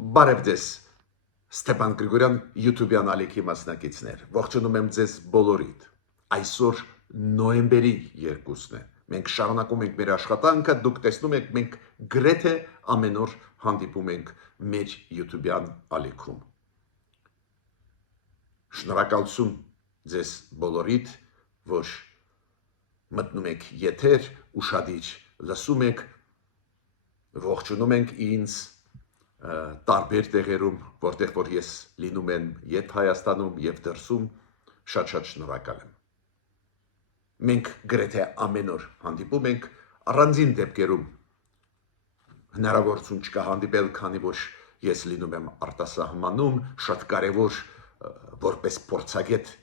Բարև ձեզ, Ստեփան Գրիգորյան YouTube-յան ալիքի մասնակիցներ, ողջունում եմ ձեզ բոլորիդ, այսօր նոյեմբերի 2-ն է, մենք շարունակում ենք մեր աշխատանքը, դուք տեսնում եք, մենք գրեթե ամեն օր հանդիպում ենք մեր YouTube-յան ալիքում, շնորհակալություն ձեզ բոլորիդ, որ մտնում եք եթեր, ուշադիր լսում եք, ողջունում ենք ինձ տարբեր տեղերում, որտեղ որ ես լինում եմ եթ Հայաստանում և դրսում, շատ շնորհակալ եմ։ Մենք գրեթե ամեն օր հանդիպում ենք, առանձին դեպքերում հնարավորություն չկա հանդիպել, քանի որ ես լինում եմ արտասահմանում, շատ կարևոր որպես փորձագետ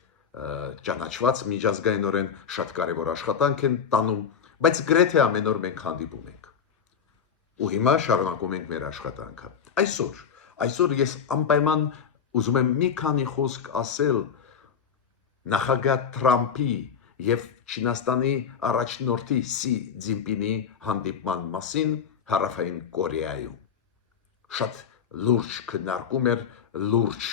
ճանաչված միջազգայինորեն շատ կարևոր աշխատանք են տանում, բայց գրեթե ամեն օր մենք հանդիպում ենք։ Ու հիմա շարունակում ենք մեր աշխատանքը։ Այսօր ես անպայման ուզում եմ մի քանի խոսք ասել նախագահ Թրամփի և Չինաստանի առաջնորդի Սի Ցզինպինի հանդիպման մասին Հարավային Կորեայում։ Շատ լուրջ քննարկում էր, լուրջ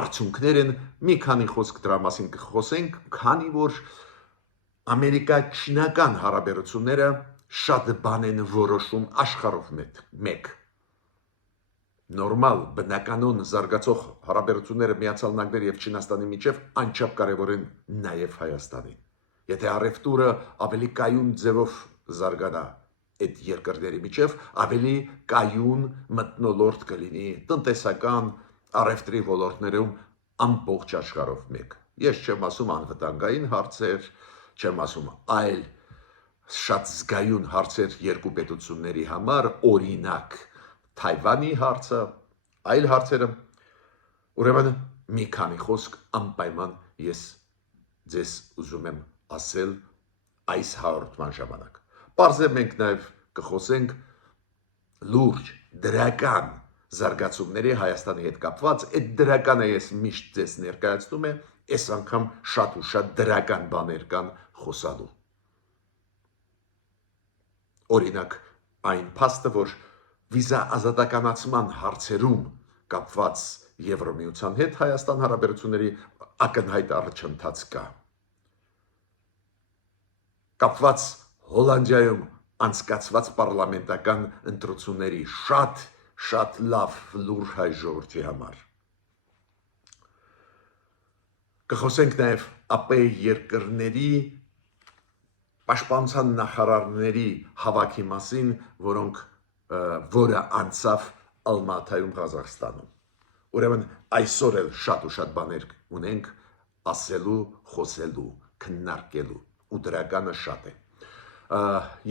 արդյունքներ են, մի քանի խոսք դրա մասին կխոսենք, քանի որ ամերիկա-չինական հարաբերությունները շատ բան են որոշում աշխարհով մեկ։ Նորմալ, բնականon զարգացող հարաբերությունները Միացյալ Նահանգների և Չինաստանի միջև անչափ կարևոր են նաև Հայաստանին։ Եթե առևտուրը ավելի կայուն ձևով զարգանա այդ երկրների միջև, ավելի կայուն մթնոլորտ կլինի տնտեսական, առևտրի ոլորտներում ամբողջ աշխարհով մեկ։ Ես չեմ ասում անվտանգային հարցեր, չեմ ասում այլ շատ զգայուն հարցեր երկու պետությունների համար, օրինակ Թայվանի հարցը, այլ հարցերը, ուրեմն մի քանի խոսք անպայման ես ձեզ ուզում եմ ասել այս հաղորդման ժամանակ։ Պարզե մենք նաև կխոսենք լուրջ դրական զարգացումների Հայաստանի հետ կապված, այդ դրականը ես միշտ ձեզ ներկայացնում եմ, այս անգամ շատ ու շատ դրական բաներ կան խոսալու։ Օրինակ այն փաստը, որ վիզա ազատականացման հարցերում կապված Եվրամիության հետ Հայաստան հարաբերությունների ակնհայտ առաջընթաց կա։ Կապված Հոլանդիայում անցկացված պարլամենտական ընտրությունների շատ լավ լուր հայ ժողովրդի համար։ Կխոսենք նաև ԱՊ երկրների պաշտպանության նախարարների հավաքի մասին, որը անցավ Ալմատայում Ղազախստանում։ Ուրեմն այսօր էլ շատ ու շատ բաներ ունենք ասելու, խոսելու, քննարկելու, ու դրականը շատ է։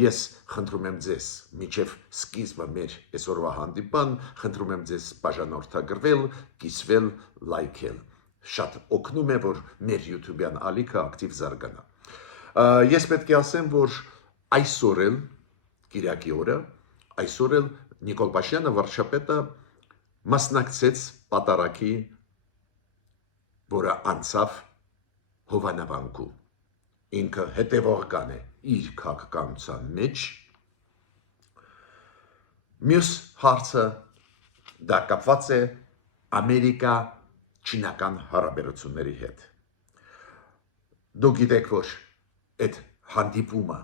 Ես խնդրում եմ ձեզ, մինչև սկիզբը մեր այսօրվա հանդիպման, խնդրում եմ ձեզ բաժանորդագրվել, կիսվել, լայքել։ Շատ օգնում է, որ մեր YouTube-յան ալիքը ակտիվ զարգանա։ Ես պետք է ասեմ, որ այսօր էլ, կիրակի օրը, այսօր էլ Նիկոլ Փաշինյանը վարչապետը մասնակցեց պատարագի, որը անցավ Հովանավանքում։ Ինքը հետևողական է իր քաղաքականության մեջ։ Մյուս հարցը դա կապված է ամերիկա-չինական հարաբերությունների հետ։ Դուք գիտեք, որ այդ հանդիպումը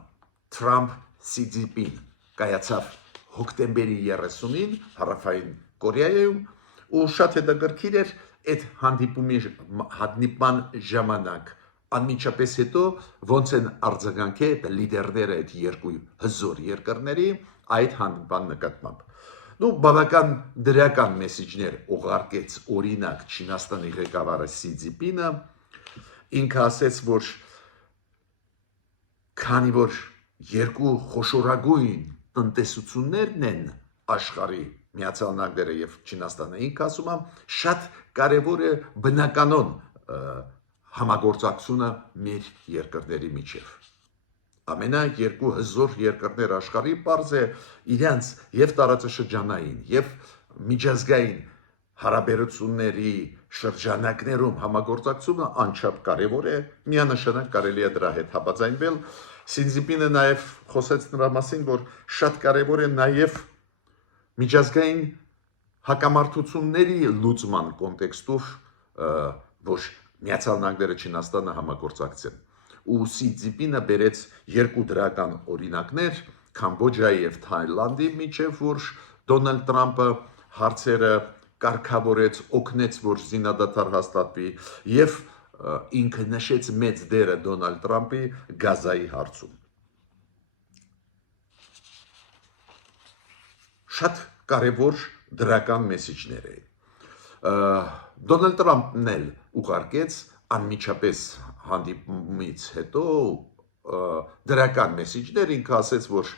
Թրամփ-Սի Ցզինպին կայացավ հոկտեմբերի 30-ին Հարավային Կորեայում, ու շատ հետաքրքիր էր այդ հանդիպման ժամանակ անմիջապես հետո ոնց են արձագանքել լիդերները այդ երկու հզոր երկրների այդ հանդիպման նկատմամբ։ Բավական դրական մեսիջներ ուղարկեց օրինակ Չինաստանի ղեկավարը Սի Ցզինպինը, ինքը ասեց, որ քանի որ երկու խոշորագույն տնտեսություններն են աշխարհի Միացյալ Նահանգները և Չինաստանը, ինքը ասում է, շատ կարևոր է բնականon համագործակցությունը մեր երկրների միջև։ Ամենաերկու հզոր երկրներ աշխարհի պարզ է իրենց և տարածաշրջանային և միջազգային հարաբերությունների շրջանակներում համագործակցությունը անչափ կարևոր է, միանշանակ կարելի է դրա հետ համաձայնվել։ Սի Ցզինպինը նաև խոսեց նրա մասին, որ շատ կարևոր է նաև միջազգային հակամարտությունների լուծման կոնտեքստով ոչ Միացյալ Նահանգները Չինաստանը համագործակցեն։ Ու Սի Ցզինպինը բերեց երկու դրական օրինակներ Կամբոջայի եւ Թայլանդի միջև, որ Դոնալդ Տրամպը հարցերը կարգավորեց, օգնեց, որ զինադադար հաստատվի եւ ինքը նշեց մեծ դերը Դոնալդ Տրամպի Գազայի հարցում։ Շատ կարևոր դրական մեսիջներ էին։ Դոնալդ Տրամպն էլ ուղարկեց անմիջապես հանդիպումից հետո դրական մեսիջներ, ինքը ասեց, որ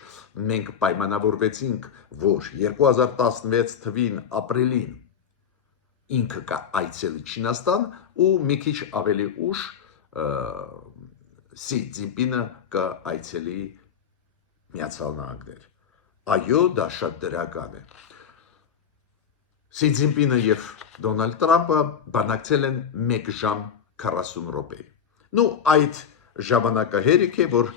մենք պայմանավորվեցինք, որ 2016 թվին ապրիլին ինքը կայցելի Չինաստան ու մի քիչ ավելի ուշ Սի Ցզինպինը կայցելի Միացյալ Նահանգներ։ Այո, դա շատ դրական է։ Սի Ցզինպինը եւ Դոնալդ Տրամպը բանակցել են 1 ժամ 40 րոպե։ Նու այդ ժամանակը հերիք է, որ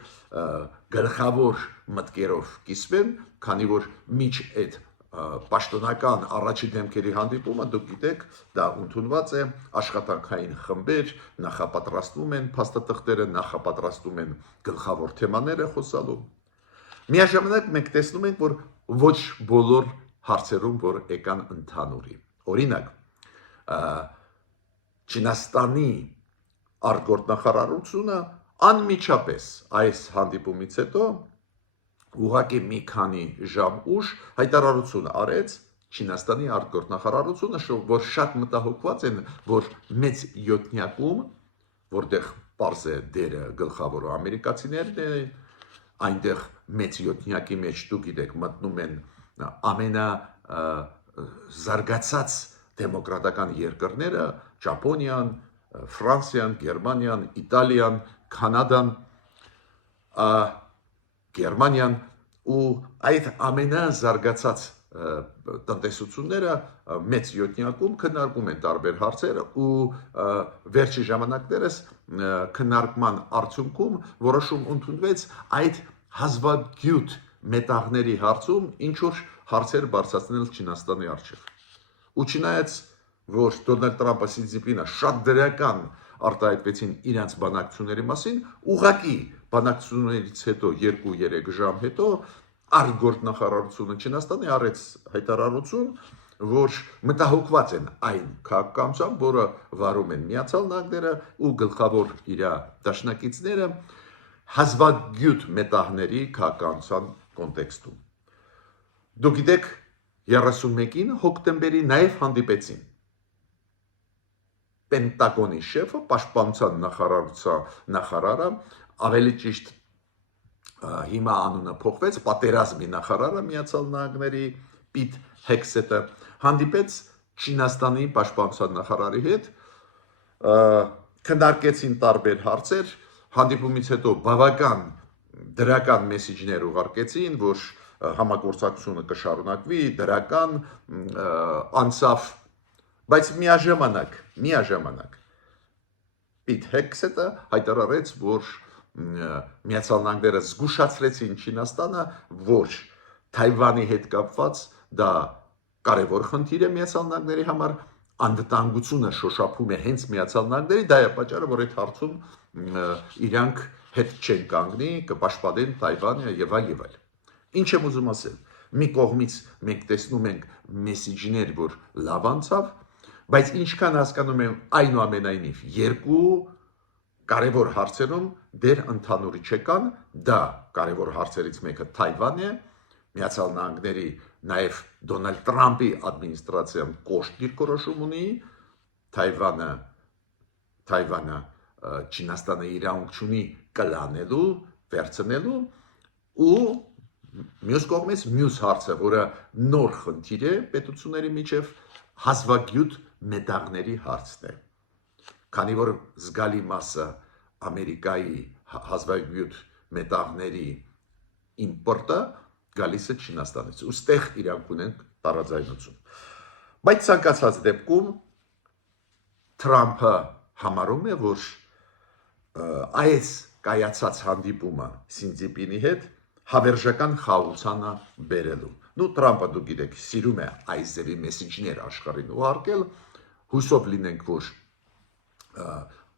գլխավոր մտքերով կիսվեն, քանի որ միջ այդ պաշտոնական առաջի դեմքերի հանդիպումը, դուք գիտեք, դա ընդունված է, աշխատանքային խմբեր նախապատրաստվում են փաստաթղթերը, նախապատրաստվում են գլխավոր թեմաները խոսալու։ Միաժամանակ մենք տեսնում ենք, որ ոչ բոլոր հարցերում, որ եկան ընդհանուրի։ Օրինակ, Չինաստանի արտգործնախարարությունը անմիջապես այս հանդիպումից հետո ուղղակի մի քանի ժամ ուշ հայտարարություն արեց Չինաստանի արտգործնախարարությունը, որ շատ մտահոգված են, որ մեծ յոթնյակում, որտեղ պարզ է դերը գլխավոր ամերիկացիներն են, այնտեղ մեծ յոթնյակի մեջ դուք գիտեք մտնում են ամենազարգացած դեմոկրատական երկրները, Ճապոնիան, Ֆրանսիան, Գերմանիան, Իտալիան, Կանադան, Գերմանիան ու այդ ամենազարգացած տնտեսությունները մեծ յոթնյակում քննարկում են տարբեր հարցեր ու վերջի ժամանակներս քննարկման արդյունքում որոշում ընդունվեց այդ հազվագյուտ մետաղների հարցում ինչ որ հարցեր բարձրացնել Չինաստանի առջև։ Ու չնայած որ Դոնալդ Տրամպը Սի Ցզինպինը շատ դրական արտահայտվեցին իրենց բանակցությունների մասին, ուղղակի բանակցություններից հետո 2-3 ժամ հետո արտգործնախարարությունը Չինաստանի արեց հայտարարություն, որ մտահոգված են այն քաղաքականությամբ, որը վարում են Միացյալ Նահանգները ու գլխավոր իր դաշնակիցները հազվագյուտ մետաղների քաղաքականության կոնտեքստում։ Դուք գիտեք 31-ին հոկտեմբերի նաև հանդիպեցին Պենտագոնի շեֆը, պաշտպանության նախարարը, ավելի ճիշտ հիմա անունը փոխվեց, պատերազմի նախարարը Միացյալ Նահանգների Պիտ Հեքսետը հանդիպեց Չինաստանի պաշտպանության նախարարի հետ, քննարկեցին տարբեր հարցեր, հանդիպումից հետո բավական դրական մեսիջներ ուղարկեցին, որ համագործակցությունը կշարունակվի, դրական անցավ, բայց միաժամանակ Պիտ Հեքսետը հայտարարեց, որ Միացյալ Նահանգները զգուշացրեցին Չինաստանը, որ Թայվանի հետ կապված դա կարևոր խնդիր է Միացյալ Նահանգների համար, անվտանգությունը շոշափում է հենց Միացյալ Նահանգների, դա է պատճառը, որ այդ հարցում իրանք հետ չեն կանգնի, կպաշտպանեն Թայվանը եւ այլ։ Ինչ եմ ուզում ասել։ Մի կողմից մենք տեսնում ենք մեսիջներ, որ լավ անցավ, բայց ինչքան հասկանում եմ այնուամենայնիվ երկու կարևոր հարցերում դեր ընդհանուրի չեկան, դա կարևոր հարցերից մեկը Թայվան է, Միացյալ Նահանգների նաև Դոնալդ Տրամպի ադմինիստրացիան կոշտ դիրքորոշում ունի, Թայվանը Չինաստանը իրավունք չունի կլանելու, վերցնելու ու մյուս կողմից մյուս հարցը, որը նոր խնդիր է պետությունների միջև հազվագյուտ մետաղների հարցն է։ Քանի որ զգալի մասը Ամերիկայի հազվագյուտ մետաղների իմպորտը գալիս է Չինաստանից, ուստեղ իրանք ունեն տարաձայնություն։ Բայց ցանկացած դեպքում Թրամփը համարում է, որ այս կայացած հանդիպումը Սի Ցզինպինի հետ հավերժական խաղաղությանը բերելու։ Նու Տրամպը դուք գիտեք, սիրում է այս ձևի մեսիջներ աշխարհին ուղարկել, հուսով լինենք, որ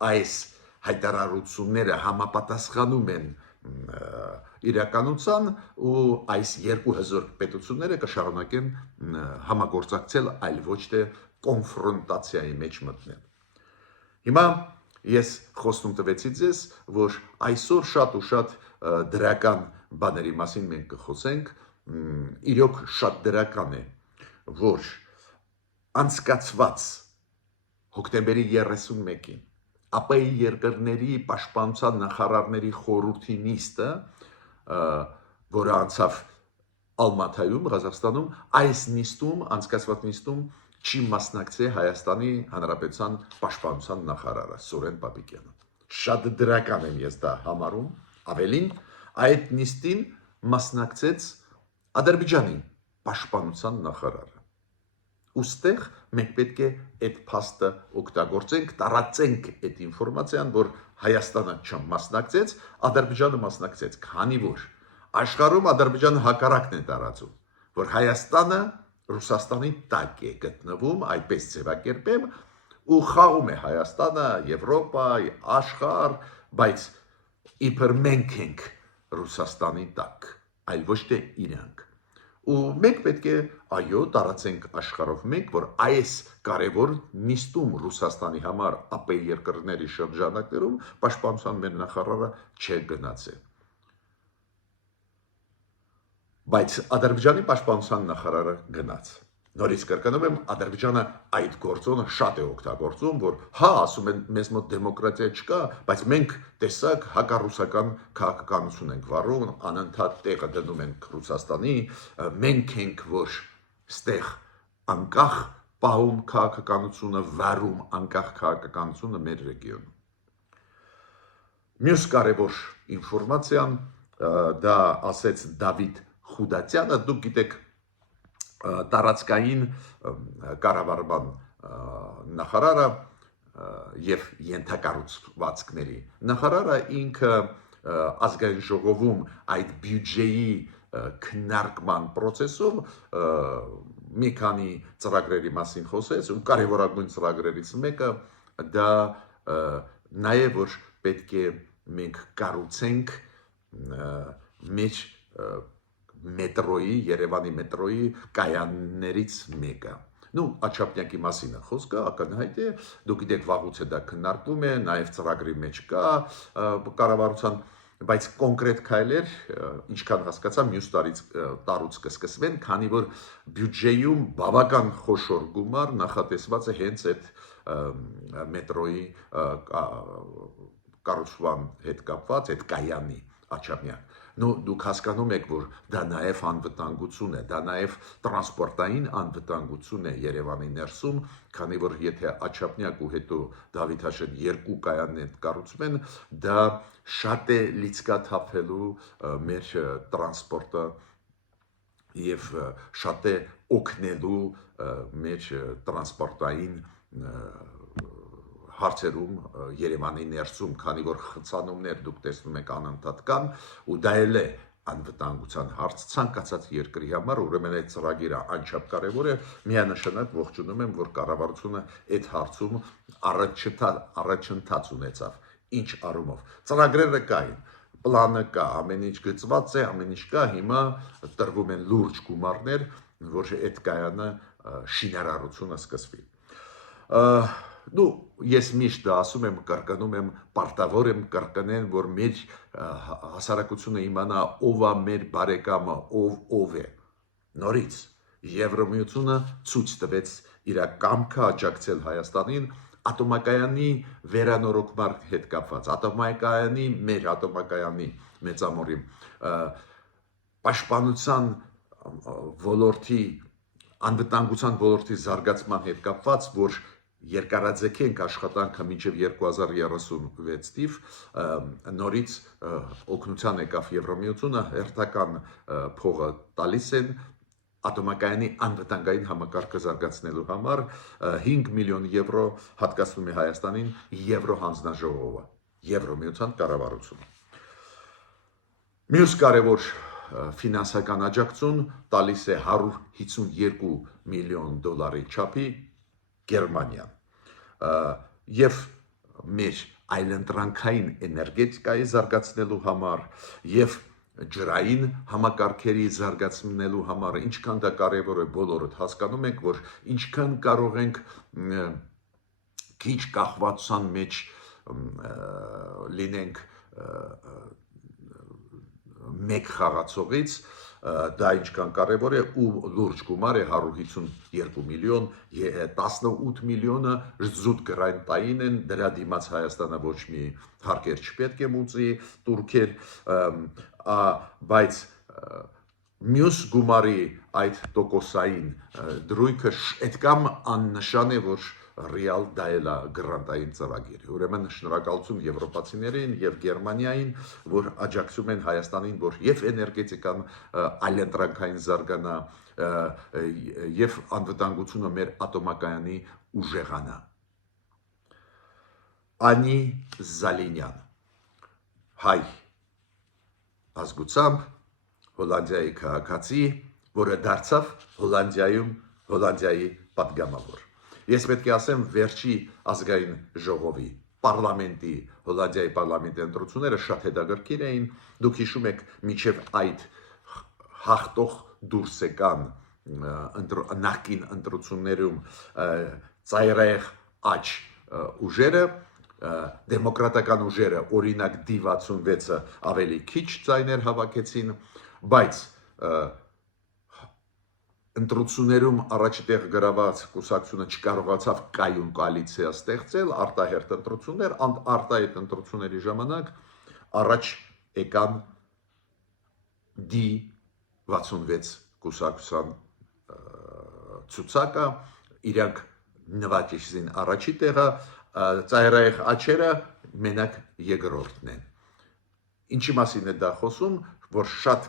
այս հայտարարությունները համապատասխանում են իրականության ու այս երկու հզոր պետությունները կշարունակեն համագործակցել, այլ ոչ թե կոնֆրոնտացիայի մեջ մտնել։ Հիմա ես խոստում տվեցի ձեզ, որ այսօր շատ ու շատ դրական բաների մասին մենք կխոսենք, իրոք շատ դրական է, որ անցկացված հոկտեմբերի 31-ին ԱՊ-ի երկրների պաշտպանության նախարարների խորհրդի նիստը, որը անցավ Ալմաթայում, Ղազախստանում, այս նիստում, անցկացված նիստում չի մասնակցել Հայաստանի Հանրապետության պաշտպանության նախարարը Սուրեն Պապիկյանը։ Շատ դրական եմ ես դա համարում, ավելին այդ նիստին մասնակցեց Ադրբեջանի պաշտպանության նախարարը։ Ուստեղ մենք պետք է այդ փաստը օգտագործենք, տարածենք այդ ինֆորմացիան, որ Հայաստանը չմասնակցեց, Ադրբեջանը մասնակցեց, քանի որ աշխարհում Ադրբեջանը հակառակն է տարածում, որ Հայաստանը Ռուսաստանի տակ է գտնվում, այդպես ձևակերպեմ, ու խաղում է Հայաստանը, Եվրոպա, աշխարհ, բայց իբր մենք ենք Ռուսաստանի տակ, այլ ոչ թե իրանք։ Ու մենք պետք է, այո, տարածենք աշխարհով մենք, որ այս կարևոր նիստում Ռուսաստանի համար ԱՊ երկրների շրջանակներում պաշտպանության մեր նախարարը չգնացել։ Բայց Ադրբեջանի պաշտպանության նախարարը գնաց։ Նորից կրկնում եմ, Ադրբեջանը այդ գործոնը շատ է օգտագործում, որ հա, ասում են, մեզ մոտ դեմոկրատիա չկա, բայց մենք տեսակ հակառուսական քաղաքականություն ենք վարում, անընդհատ տեղը դնում ենք Ռուսաստանի, մենք ենք, որ ստեղ անկախ պահում քաղաքականությունը, վարում անկախ քաղաքականությունը մեր ռեգիոնում։ Մյուս կարևոր ինֆորմացիան դա ասեց Դավիթ Խուդատյանը, դուք գիտեք, տարածքային կառավարման նախարարը եւ ենթակառուցվածքների նախարարը ինքը ազգային ժողովում այդ բյուջեի քննարկման process-ում մի քանի ծրագրերի մասին խոսեց ու կարևորագույն ծրագրերից մեկը դա նաեւ որ պետք է մենք կառուցենք մեջ մետրոյի, Երևանի մետրոյի կայաններից մեկը։ Նու Աչափնյակի մասին է խոսքը, ակնհայտ է, դուք գիտեք վաղուց է դա քննարկվում է, նաև ծրագրի մեջ կա կառավարության, բայց կոնկրետ քայլեր, ինչքան հասկացա, մյուս տարուց կսկսվեն, քանի որ բյուջեում բավական խոշոր գումար նախատեսված է հենց այդ մետրոյի կառուցման հետ կապված, այդ կայանի Աչափնյակ։ Նու դուք հասկանում եք, որ դա նաև անվտանգություն է, դա նաև տրանսպորտային անվտանգություն է Երևանի ներսում, քանի որ եթե Աչափնյակ ու հետո Դավիթաշեն երկու կայաններ կառուցում են, դա շատ է լիցքաթափելու մեր տրանսպորտը եւ շատ է օգնելու մեր տրանսպորտային հարցերում Երևանի ներսում, քանի որ խցանումներ դուք տեսնում եք անընդհատ կան, ու դա էլ է անվտանգության հարց ցանկացած երկրի համար, ուրեմն այդ ծրագիրը անչափ կարևոր է, միանշանակ ողջունում եմ, որ կառավարությունը այդ հարցում առաջընթաց ունեցավ, ինչ առումով։ Ծրագրերը կային, պլանը կա, ամեն ինչ գծված է, ամեն ինչ կա, հիմա տրվում են լուրջ գումարներ, որ այդ կայանը շինարարությունը սկսվի։ Նու ես միշտ դա ասում եմ, կրկնում եմ, պարտավոր եմ կրկնել, որ մեր հասարակությունը իմանա ով է մեր բարեկամը, ով է։ Նորից Եվրամիությունը ցույց տվեց իր կամքը աջակցել Հայաստանին ատոմակայանի վերանորոգման հետ կապված, ատոմակայանի մեր ատոմակայանի մեծամորի պաշտպանության ոլորտի անվտանգության ոլորտի զարգացման հետ կապված, որ երկարաձգենք աշխատանքը մինչև 2036 թիվ, նորից օգնության եկավ Եվրամիությունը, հերթական փողը տալիս են ատոմակայանի անվտանգային համակարգը զարգացնելու համար 5 միլիոն եվրո հատկացնում է Հայաստանին Եվրո հանձնաժողովը, Եվրամիության կառավարությունը։ Մյուս կարևոր ֆինանսական աջակցություն տալիս է 152 միլիոն դոլարի չափի Գերմանիան եւ մեր այլընտրանքային էներգետիկայի զարգացնելու համար եւ ջրային համակարգերի զարգացնելու համար ինչքան դա կարեւոր է բոլորդ հասկանում եք որ ինչքան կարող ենք քիչ կախվածության մեջ լինենք մեկ խաղացողից դա ինչքան կարևոր է ու լուրջ գումար է 152 միլիոն 18 միլիոնը զուտ գրայնտային են դրա դիմաց Հայաստանը ոչ մի հարկեր չպետք է մուծի Թուրքեր բայց մյուս գումարի այդ տոկոսային դրույքը այդքան աննշան է որ ռեալ դա էլ է գրանտային ծրագիր ուրեմն շնորհակալություն եվրոպացիներին եւ Գերմանիային որ աջակցում են Հայաստանին որ եւ էներգետիկան այլընտրանքային զարգանա եւ անվտանգությունը մեր ատոմակայանի ուժեղանա Անի Զալինյան հայ ազգությամբ Հոլանդիայի քաղաքացի որը դարձավ Հոլանդիայի պատգամավոր Ես պետք է ասեմ վերջի ազգային ժողովի պարլամենտի Հոլանդիայի պարլամենտի ընտրությունները շատ հետաքրքիր էին դուք հիշում եք միջև այդ հաղթող դուրս եկան նախկին ընտրություններում ծայրահեղ աճ ուժերը դեմոկրատական ուժերը օրինակ D66-ը ավելի քիչ ձայներ հավաքեցին բայց ընտրություններում առաջի տեղ գրաված կուսակցությունը չկարողացավ կայուն կոալիցիա ստեղծել արտահերթ ընտրություններ արտահերթ ընտրությունների ժամանակ առաջ եկան D66 կուսակցության ցուցակը իրանք նվաճեցին առաջի տեղը ծայրահեղ աճերը մենակ երկրորդն են ինչի մասին է դա խոսում որ շատ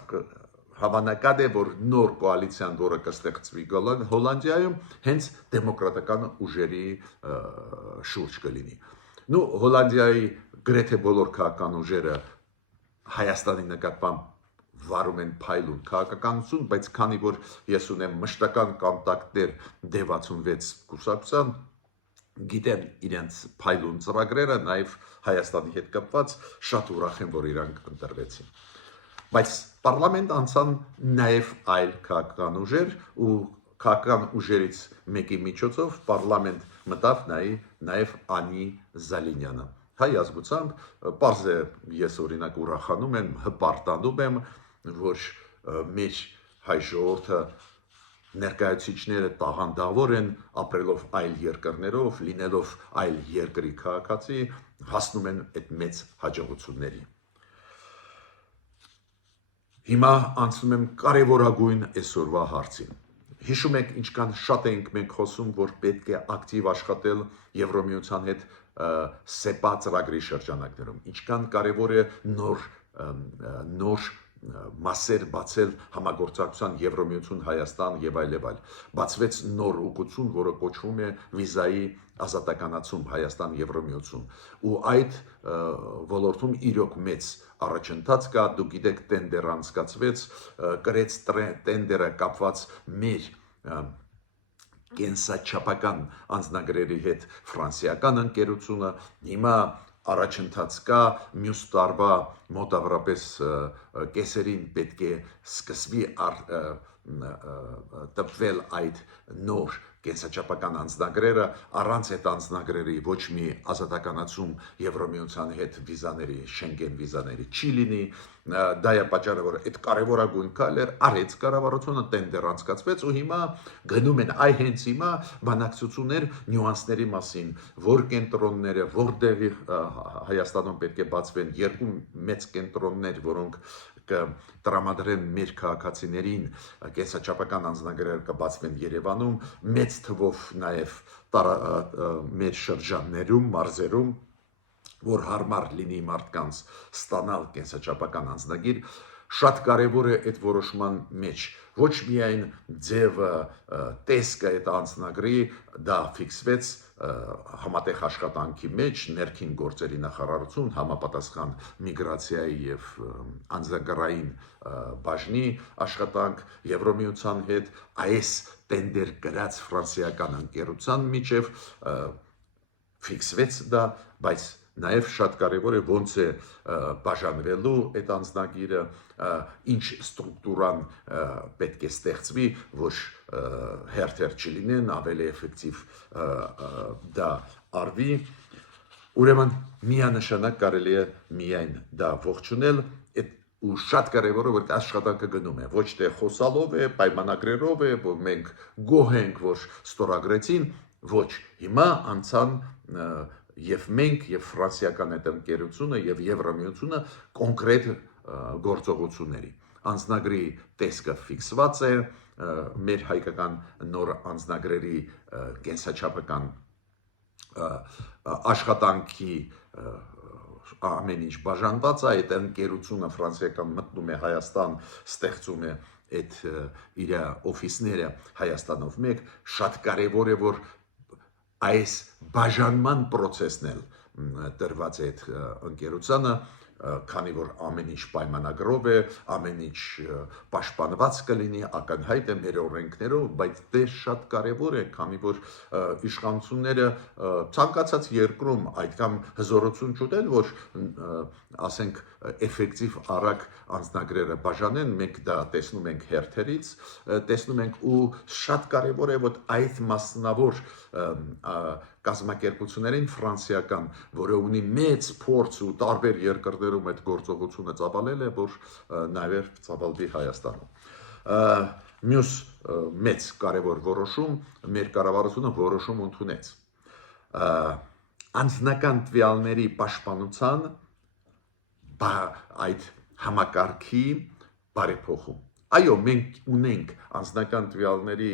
հավանական է որ նոր կոալիցիան որը կստեղծվի Հոլանդիայում հենց դեմոկրատական ուժերի շուրջ կլինի նու Հոլանդիայի գրեթե բոլոր քաղաքական ուժերը Հայաստանի նկատմամբ վարում են փայլուն քաղաքականություն բայց քանի որ ես ունեմ մշտական կոնտակտներ D66 կուսակցության գիտեմ իրենց փայլուն ծրագրերը նաև Հայաստանի հետ կապված շատ ուրախ եմ որ իրանք ընտրվեցին բայց պարլամենտ անցան նաև այլ քաղաքական ուժեր ու քաղաքական ուժերից մեկի միջոցով պարլամենտ մտավ նաև Անի Զալինյանը հայ ազգությամբ պարզ է ես օրինակ ուրախանում եմ հպարտանում եմ որ մեր հայ ժողովուրդը ներկայացուցիչները տաղանդավոր են ապրելով այլ երկրներով լինելով այլ երկրի քաղաքացի հասնում են այդ մեծ հաջողությունների Հիմա անցնում եմ կարևորագույն այսօրվա հարցին։ Հիշում եք ինչքան շատ ենք մենք խոսում, որ պետք է ակտիվ աշխատել Եվրոմիության հետ SEPA ծրագրի շրջանակներում։ Ինչքան կարևոր է նոր մասեր բացել համագործակցության Եվրոմիություն Հայաստան եւ այլ։ Բացվեց նոր ուղղություն, որը կոչվում է վիզայի ազատականացում Հայաստան Եվրոմիություն։ Ու այդ ոլորտում իրոք մեծ առաջընթաց կա, դուք գիտեք տենդեր անցկացվեց, կրեց տենդերը կապված մեր կենսաչափական անձնագրերի հետ ֆրանսիական ընկերությունը, հիմա առաջընթաց կա, մյուս տարվա մոտավորապես կեսերին պետք է սկսվի տպվել այդ նոր կենսաչափական անձնագրերը, առանց այդ անձնագրերի ոչ մի ազատականացում Եվրոմիության հետ վիզաների, Շենգեն վիզաների չի լինի, դա է պատճառը, որ այդ կարևորագույն քայլեր արեց կառավարությունը, տենդեր անցկացվեց ու հիմա գնում են հենց հիմա բանակցություններ նյուանսների մասին, որ կենտրոնները, որտեղի Հայաստանում պետք է բացվեն երկու մեծ կենտրոններ, որոնք կտրամադրեն մեր քաղաքացիներին կենսաչափական անձնագրեր կբացվեն Երևանում, մեծ թվով նաև մեր շրջաններում, մարզերում, որ հարմար լինի մարդկանց ստանալ կենսաչափական անձնագիր, շատ կարևոր է այդ որոշման մեջ, ոչ միայն ձևը տեսքը այդ անձնագրի դա ֆիքսվեց համատեղ աշխատանքի մեջ ներքին գործերի նախարարություն համապատասխան միգրացիայի եւ անձնագրային բաժնի աշխատանք Եվրոմիության հետ այս տենդեր գրած ֆրանսիական ընկերության միջև ֆիքսվեց դա, բայց նաև շատ կարևոր է ոնց է բաժանվելու այդ անձնագիրը, ինչ ստրուկտուրան պետք է ստեղծվի, ոչ հերթեր չլինեն, ավելի էֆեկտիվ դա արվի, ուրեմն միանշանակ կարելի է միայն դա ողջունել, ու շատ կարևոր է, որ աշխատանքը գնում է, ոչ թե խոսալով է, պայմանագրերով է, որ մենք գոհ ենք, որ ստորագրեցին, ոչ, հիմա անցան եւ մենք եւ ֆրանսիական այդ ընկերությունը եւ Եվրամիությունը կոնկրետ գործողությունների անձնագրի տեսքը ֆիքսված է մեր հայկական նոր անձնագրերի կենսաչափական աշխատանքի ամեն ինչ բաժանված է այդ ընկերությունը ֆրանսիական մտնում է Հայաստան ստեղծում է այդ իր օֆիսները Հայաստանով մեկ շատ կարևոր է որ այս բաժանման process-ն էլ տրված է այդ ընկերությանը, քանի որ ամեն ինչ պայմանագրով է, ամեն ինչ պաշտպանված կլինի, ակնհայտ է մեր օրենքներով, բայց դե շատ կարևոր է, քանի որ իշխանությունները ցանկացած երկրում այդքան հզորություն չունեն, որ ասենք էֆեկտիվ արագ անձնագրերը բաժանեն, մենք դա տեսնում ենք հերթերից, տեսնում ենք ու շատ կարևոր է, որ այդ մասնավոր կազմակերպություններին ֆրանսիական, որը ունի մեծ փորձ ու տարբեր երկրներում այդ գործողությունը ծավալել է, որ նաև ծավալվի Հայաստանում։ Մյուս մեծ կարևոր որոշում մեր կառավարությունը որոշում ընդունեց անձնական տվյալների պաշտպանության այդ համակարգի բարեփոխում։ Այո, մենք ունենք անձնական տվյալների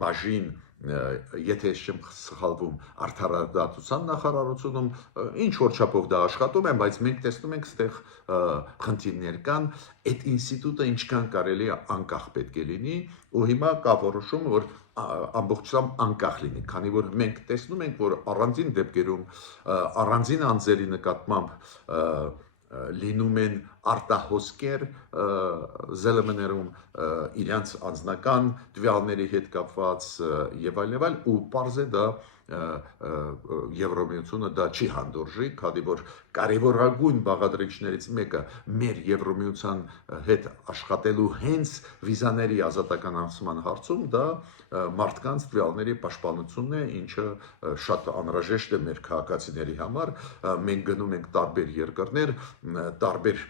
բաժին եթե չեմ սխալվում արդարադատության նախարարությունում ինչ որ չափով դա աշխատում է, բայց մենք տեսնում ենք այդտեղ խնդիրներ կան, այդ ինստիտուտը ինչքան կարելի է անկախ պետք է լինի, ու հիմա կա որոշում, որ ամբողջությամբ անկախ լինի, քանի որ մենք տեսնում ենք, որ առանձին դեպքերում առանձին անձերի նկատմամբ լինում են արտահոսքեր ԶԼՄ-ներում իրանց անձնական տվյալների հետ կապված եւ այլ ու պարզ է դա Եվրոմիությունը դա չի հանդուրժի, քանի որ կարևորագույն բաղադրիչներից մեկը մեր Եվրոմիության հետ աշխատելու հենց վիզաների ազատականացման հարցում դա մարդկանց տվյալների պաշտպանությունն է, ինչը շատ անհրաժեշտ է մեր քաղաքացիների համար, մենք գնում ենք տարբեր երկրներ, տարբեր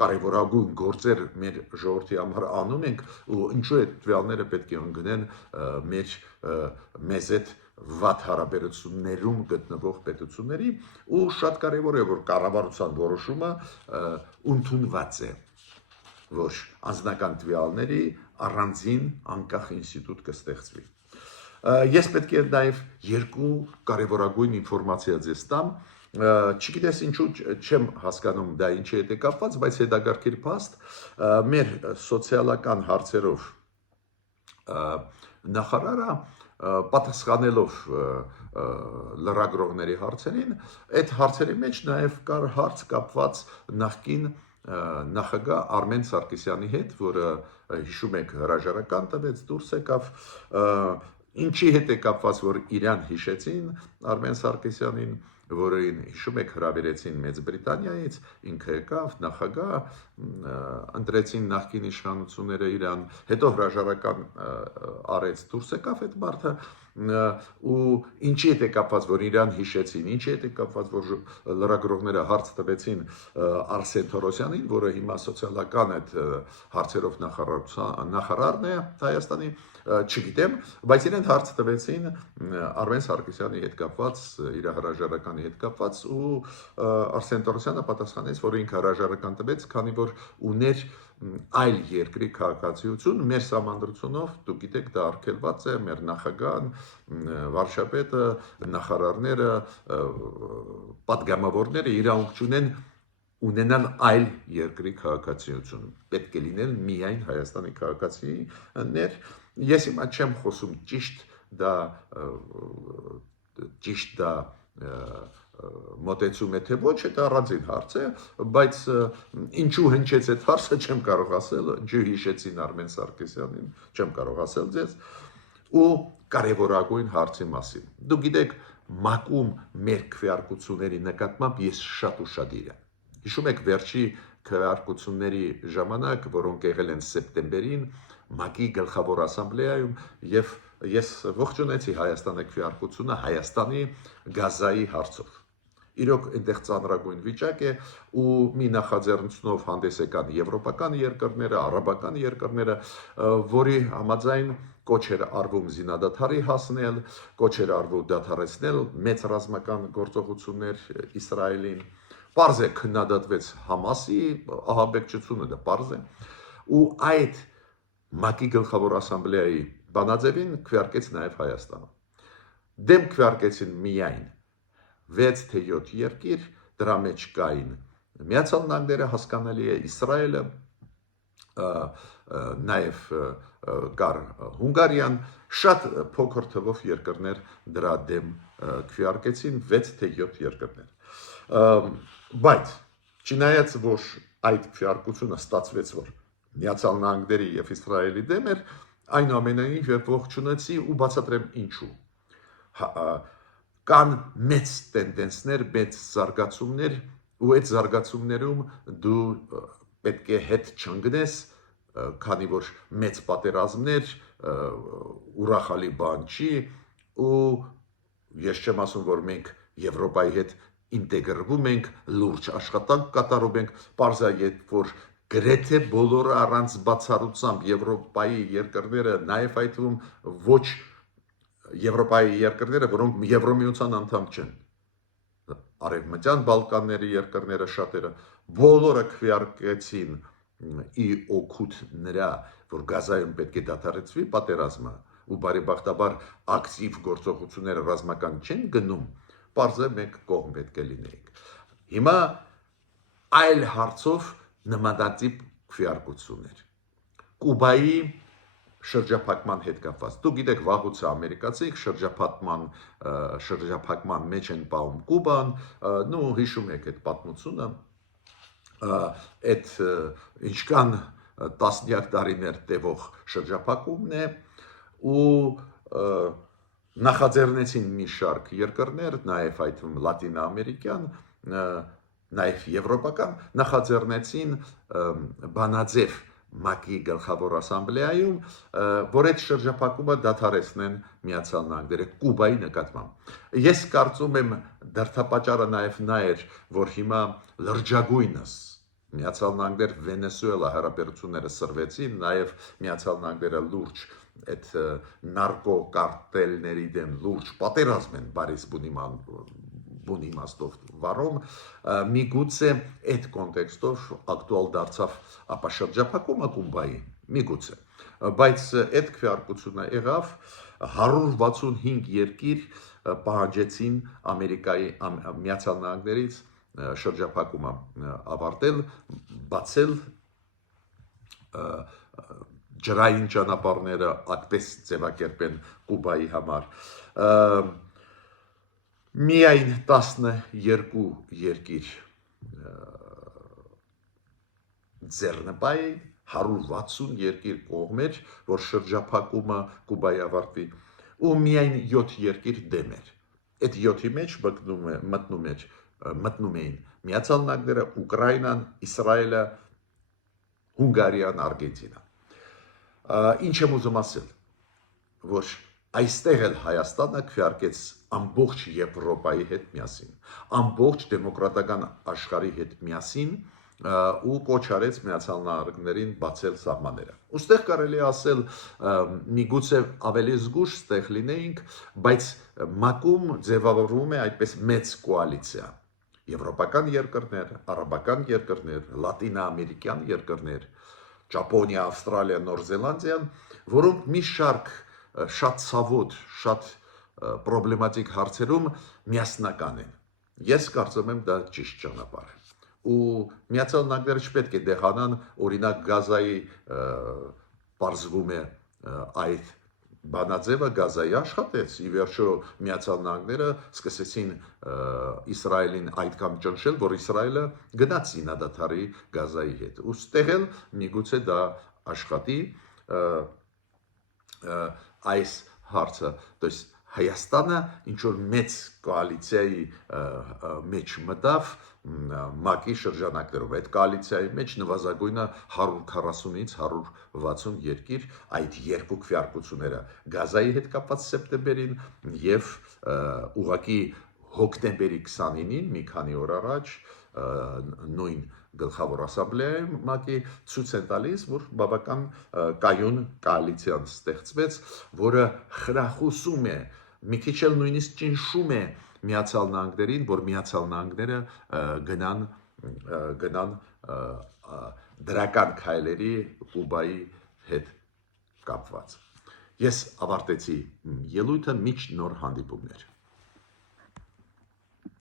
կարևորագույն գործեր մեր ժողովրդի համար անում ենք ու ինչու այդ տվյալները պետք է ընկնեն մեզ հետ վատ հարաբերություններում գտնվող պետությունների ու շատ կարևոր է որ կառավարության որոշումը ընդունված է որ անձնական տվյալների առանձին անկախ ինստիտուտ կստեղծվի ես պետք է նաև երկու կարևորագույն ինֆորմացիա ձեզ տամ չգիտես ինչու չեմ հասկանում դա ինչի հետ է կապված բայց հետագարքիր փաստ մեր սոցիալական հարցերով նախարարը պատասխանելով լրագրողների հարցերին, այդ հարցերի մեջ նաև կար հարց կապված նախկին նախագահ Արմեն Սարգսյանի հետ, որը հիշում եք հրաժարական տվեց, դուրս եկավ, ինչի հետ է կապված, որ իրան հիշեցին Արմեն Սարգսյանին, որին հիշում եք հրավիրեցին Մեծ Բրիտանիայից, ինքը եկավ, նախագահ, ընտրեցին նախկին իշխանությունները իրան, հետո հրաժարական արեց դուրս եկավ այդ մարդը ու ինչի հետ է կապված, որ իրան հիշեցին, ինչի հետ է կապված, որ լրագրողները հարց տվեցին Արսեն Թորոսյանին, որը հիմա սոցիալական այդ հարցերով նախարարն է Հայաստանի, չգիտեմ, բայց իրեն հարց տվեցին Արմեն Սարգսյանի հետ կապված, իր հրաժարականի հետ կապված ու Արսեն Թորոսյանը պատասխանեց, որ ինքը հրաժարական տվեց, քանի որ ուներ այլ երկրի քաղաքացիություն, մեր սահմանադրությունով, դուք գիտեք, դա արգելված է, մեր նախագահան, վարչապետը, նախարարները, պատգամավորները իրավունք չունեն ունենալ այլ երկրի քաղաքացիություն։ Պետք է լինել միայն Հայաստանի քաղաքացիներ։ Ես հիմա չեմ խոսում ճիշտ դա մոտեցում է թե ոչ, դա առանձին հարց է, բայց ինչու հնչեց այդ հարցը չեմ կարող ասել, ջի հիշեցին Արմեն Սարգսյանին, չեմ կարող ասել ձեզ, ու կարևորագույն հարցի մասին։ Դուք գիտեք, ՄԱԿ-ում մեր քվեարկությունների նկատմամբ ես շատ ուշադիր եմ։ Հիշում եք վերջի քվեարկությունների ժամանակ, որոնք եղել են սեպտեմբերին, ՄԱԿ-ի գլխավոր ասամբլեայում, եւ ես ողջունեցի Հայաստանի քվեարկությունը Հայաստանի գազայի հարցով։ Իրոք այնտեղ ծանրագույն վիճակ է ու մի նախաձեռնությունով հանդես եկան եվրոպական երկրները, արաբական երկրները, որի համաձայն կոչ էր արվում զինադադարի հասնել, կոչ էր արվում դադարեցնել մեծ ռազմական գործողություններ Իսրայելին։ Պարզ է քննադատվեց Համասի ահաբեկչությունը, դա պարզ է։ Ու այդ ՄԱԿ-ի գլխավոր ասամբլեայի բանաձևին քվեարկեց նաև Հայաստանը։ Դեմ քվեարկեցին միայն 6 թե 7 երկիր, դրա մեջ կային Միացյալ Նահանգները, հասկանալի է, Իսրայելը, նաև կար Հունգարիան, շատ փոքր թվով երկրներ դրա դեմ քվեարկեցին, 6 թե 7 երկրներ։ Բայց չնայած որ այդ քվեարկությունը ստացվեց, որ Միացյալ Նահանգների եւ Իսրայելի դեմ էր, այնուամենայնիվ եւ ողջունեցի ու բացատրեմ ինչու։ Կան մեծ տենդենսներ, մեծ զարգացումներ, ու այդ զարգացումներում դու պետք է հետ չընկնես, քանի որ մեծ պատերազմներ ուրախալի բան չի, ու ես չեմ ասում, որ մենք Եվրոպայի հետ ինտեգրվում ենք, լուրջ աշխատանք կատարում ենք, պարզ է, երբ որ գրեթե բոլորը առանց բացառությամբ Եվրոպայի երկրները, նաև այդ թվում ոչ Եվրոպայի երկրները, որոնք Եվրոմիության անդամ չեն, Արևմտյան Բալկանների երկրները շատերը, բոլորը քվեարկեցին ի օգուտ նրա, որ Գազայում պետք է դադարեցվի պատերազմը, ու բարեբախտաբար ակտիվ գործողությունները ռազմական չեն գնում, պարզ է մենք կողմ պետք է լինեինք։ Հիմա այլ հարցով նմանատիպ քվեարկություններ։ Կուբայի շրջափակման հետ կապված։ Դուք գիտեք, վաղուց ամերիկացիք շրջափակման մեջ են պահում Կուբան, նու հիշում եք այդ պատմությունը, այդ ինչքան տասնյակ տարիներ տևող շրջափակումն է, ու նախաձեռնեցին մի շարք երկրներ, նաև այդ լատինաամերիկյան, նաև եվրոպական, նախաձեռնեցին բանաձև ՄԱԿ-ի գլխավոր ասամբլեայում, որ այդ շրջափակումը դադարեցնեն Միացյալ Նահանգները Կուբայի նկատմամբ։ Ես կարծում եմ դրդապատճառը նաև նա էր, որ հիմա լրջագույնս Միացյալ Նահանգներ Վենեսուելա հարաբերությունները սրվեցին, նաև Միացյալ Նահանգները լուրջ այդ նարկո կարտելների դեմ լուրջ պատերազմ են բարիս բուն իմաստով վարում, միգուցե այդ կոնտեքստով ակտուալ դարձավ ապա շրջափակումը Կուբայի, միգուցե, բայց այդ քվեարկությունը եղավ 165 երկիր պահանջեցին Ամերիկայի Միացյալ Նահանգներից շրջափակումը ավարտել, բացել ջրային ճանապարհները այդպես ձևակերպեն Կուբայի համար։ Միայն 12 երկիր ձեռնպայ 160 երկիր կողմ էր, որ շրջափակումը Կուբայի ավարտվի, ու միայն 7 երկիր դեմ էր։ Այդ 7-ի մեջ մտնում էին Միացյալ Նահանգները, Ուկրաինան, Իսրայելը, Հունգարիան, Արգենտինան։ Ինչ եմ ուզում ասել, որ այստեղ էլ Հայաստանը քվեարկեց ամբողջ Եվրոպայի հետ միասին, ամբողջ դեմոկրատական աշխարհի հետ միասին, ու կոչ արեց Միացյալ Նահանգներին բացել սահմանները։ Ուստեղ կարելի ասել միգուցե ավելի զգուշ ստեղ լինեինք, բայց ՄԱԿ-ում ձևավորվում է այդպես մեծ կոալիցիա։ Եվրոպական երկրներ, արաբական երկրներ, լատինաամերիկյան երկրներ, Ճապոնիա, Ավստրալիա, Նոր Զելանդիան, որոնք մի շարք շատ ցավոտ, շատ պրոբլեմատիկ հարցերում միասնական են։ Ես կարծում եմ դա ճիշտ ճանապարհ է։ ու Միացյալ Նահանգները չպետք է դեհանան, օրինակ Գազայի պարզվում է այդ բանաձևը Գազայի աշխատեց, ի վերջո Միացյալ Նահանգները սկսեցին Իսրայելին այդքան ճնշել, որ Իսրայելը գնաց զինադադարի Գազայի հետ։ Ուստեղ էլ միգուցե դա աշխատի այս հարցը, то есть Հայաստանը ինչ որ մեծ կոալիցիայի մեջ մտավ ՄԱԿ-ի շրջանակներով, այդ կոալիցիայի մեջ նվազագույնը 140-ից 160 երկիր, այդ երկու քվեարկությունները Գազայի հետ կապված սեպտեմբերին եւ ուղղակի հոկտեմբերի 29-ին, մի քանի օր առաջ, նույն գլխավոր ասամբլեայում ՄԱԿ-ի ցույց են տալիս, որ բավական կայուն կոալիցիան ստեղծվեց, որը խրախուսում է, մի քիչ էլ նույնիսկ ճնշում է Միացյալ Նահանգներին, որ Միացյալ Նահանգները գնան դրական քայլերի Կուբայի հետ կապված։ Ես ավարտեցի ելույթը, մինչ նոր հանդիպումներ։